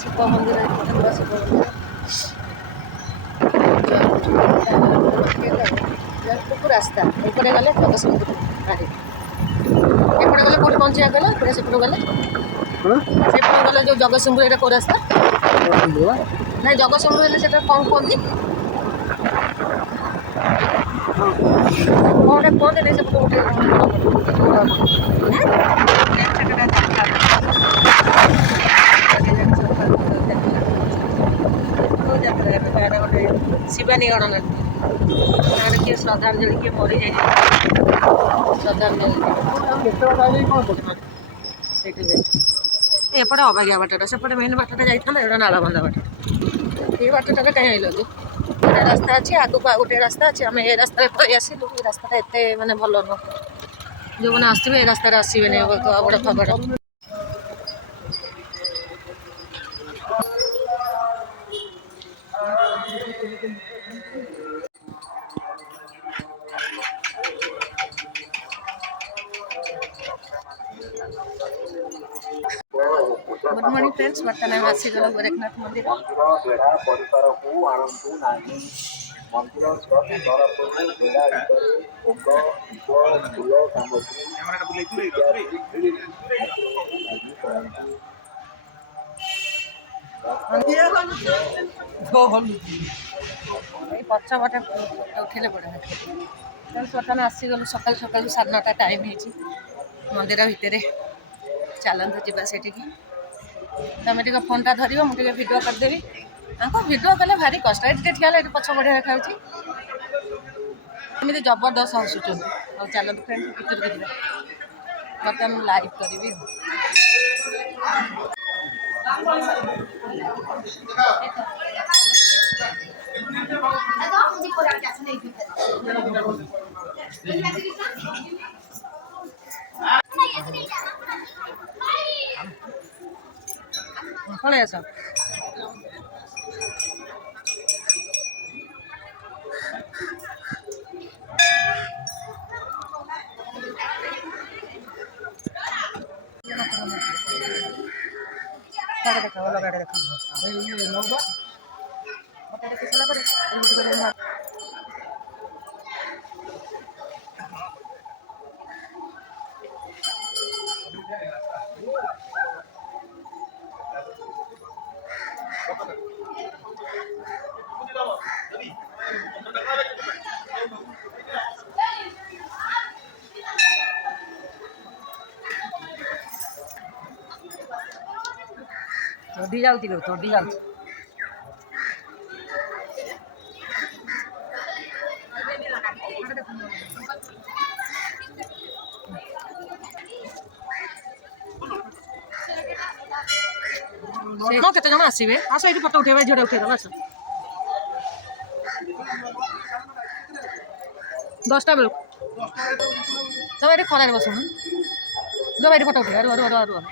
ଶିବ ମନ୍ଦିର ଶିବ ମନ୍ଦିର ରାସ୍ତା ଏପଟେ ଗଲେ ଜଗତସିଂହପୁର ବାହାରି ଏପଟେ ଗଲେ କେଉଁଠି ପହଞ୍ଚିବା କହିଲ ଏପଟେ ସେପଟେ ଗଲେ ସେପଟେ ଗଲେ ଯେଉଁ ଜଗତସିଂହପୁର ଏଇଟା କେଉଁ ରାସ୍ତା ନାଇଁ ଜଗତସିଂହପୁର ହେଲେ ସେଟା କ'ଣ କୁହନ୍ତି କ'ଣ କୁହନ୍ତି ନାଇଁ ସେପଟେ ଗୋଟେ ଗୋଟେ ଶିବାନୀ ଗଣନାଥ ତାଙ୍କର କିଏ ଶ୍ରଦ୍ଧାଞ୍ଜଳି କିଏ ମରିଯାଇଛି ଶ୍ରଦ୍ଧାଞ୍ଜଳି ଏପଟେ ଅବାଗିଆ ବାଟଟା ସେପଟେ ମେନ୍ ବାଟଟା ଯାଇଥାନ୍ତା ଏଇଟା ନାଳବନ୍ଧା ବାଟ ଏଇ ବାଟଟାରେ କାହିଁ ଆଇଲୁ ଗୋଟେ ରାସ୍ତା ଅଛି ଆଗକୁ ଆଉ ଗୋଟେ ରାସ୍ତା ଅଛି ଆମେ ଏ ରାସ୍ତାରେ ପଳେଇ ଆସିଲୁ ଏ ରାସ୍ତାଟା ଏତେ ମାନେ ଭଲ ନୁହଁ ଯେଉଁମାନେ ଆସିଥିବେ ଏ ରାସ୍ତାରେ ଆସିବେନି ଅବଡ଼ା ଫବଡ଼ା गुड मॉर्निंग फ्रेंड्स बर्तमान आम आसीगल गोरखनाथ मंदिर पछपटे उठे बड़ा बर्तमान आसीगल सकाल सकाल 9:30 टाइम मंदिर भितर चलते जावा से तुम टे फोन टा धर मुझे भिडियो करदेवी भिडियो कले भारी कष्ट ये ठिया पछ बढ़िया देखा एमती जबरदस्त हसुच्च और चलते फ्रेंड भितर को जा बर्तमान लाइव करी कौन आस देख भल गाड़ी देख थोड़ी जाऊँगी थोड़ी जाऊँ केते जन आसवे आस ये फटो उठेबा झीटा उठेद आस 10टा बेलू तुम ये खरार बसुन जो ये फटो उठे रुआ रुआ रुआ रुआ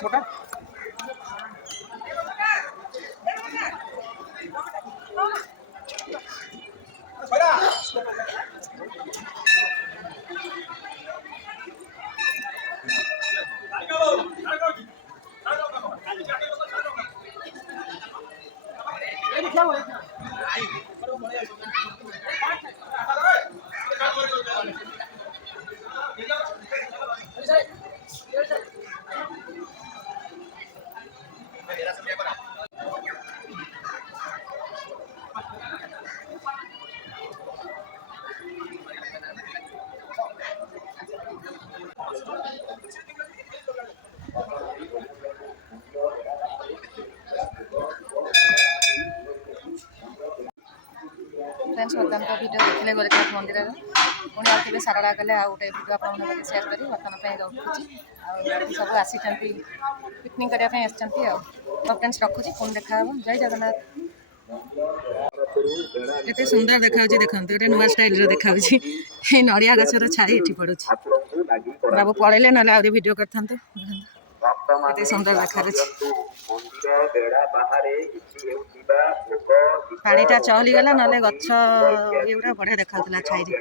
छोटा फ्रेंड्स बर्तमान तो वीडियो देखिले गोरखनाथ मंदिर पुणी आगे सारा गले आ गए वीडियो आप सेयार करी बर्तमान रखुची सब आसी पिकनिक करने तो फ्रेंड्स रखुची पुणी देखा जय जगन्नाथ। କେତେ ସୁନ୍ଦର ଦେଖାଯାଉଛି ଦେଖନ୍ତୁ, ଗୋଟେ ନୂଆ ଷ୍ଟାଇଲର ଦେଖାଯାଉଛି। ଏଇ ନଡ଼ିଆ ଗଛର ଛାଇ ଏଠି ପଡୁଛି। ବାବୁ ପଳେଇଲେ, ନହେଲେ ଆହୁରି ଭିଡ଼ିଓ କରିଥାନ୍ତୁ। କେତେ ସୁନ୍ଦର ଦେଖାଯାଉଛି। ପାଣିଟା ଚହଲିଗଲା, ନହେଲେ ଗଛ ଇଏଗୁଡ଼ା ବଢ଼ିଆ ଦେଖାଯାଉଥିଲା ଛାଇରେ।